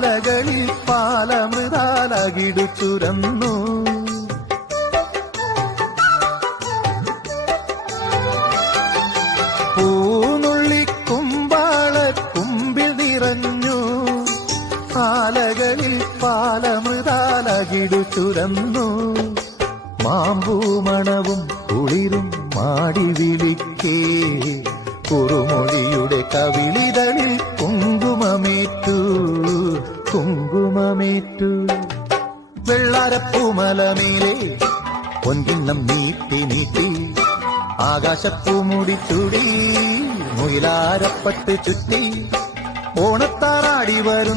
ആലകളിൽ പാലമൃതാലകിടു ചുരന്നു പൂനുള്ളിക്കുമ്പാളക്കുമ്പിൽ നിറഞ്ഞു ആലകളിൽ പാലമൃതാലകിടു ചുരന്നു മാമ്പൂമണവും കുളിരും മാടി വിളിക്കേ കുറുമൊഴിയുടെ കവിളിതളിൽ കുങ്കുമമേറ്റു വെള്ളാരപ്പൂമലമേലെ പൊൻകിണ്ണം നീട്ടി നീട്ടി ആകാശപ്പൂമുടി ചൂടി മുയിലാരപ്പട്ട് ചുറ്റി ഓണത്താറാടി വരും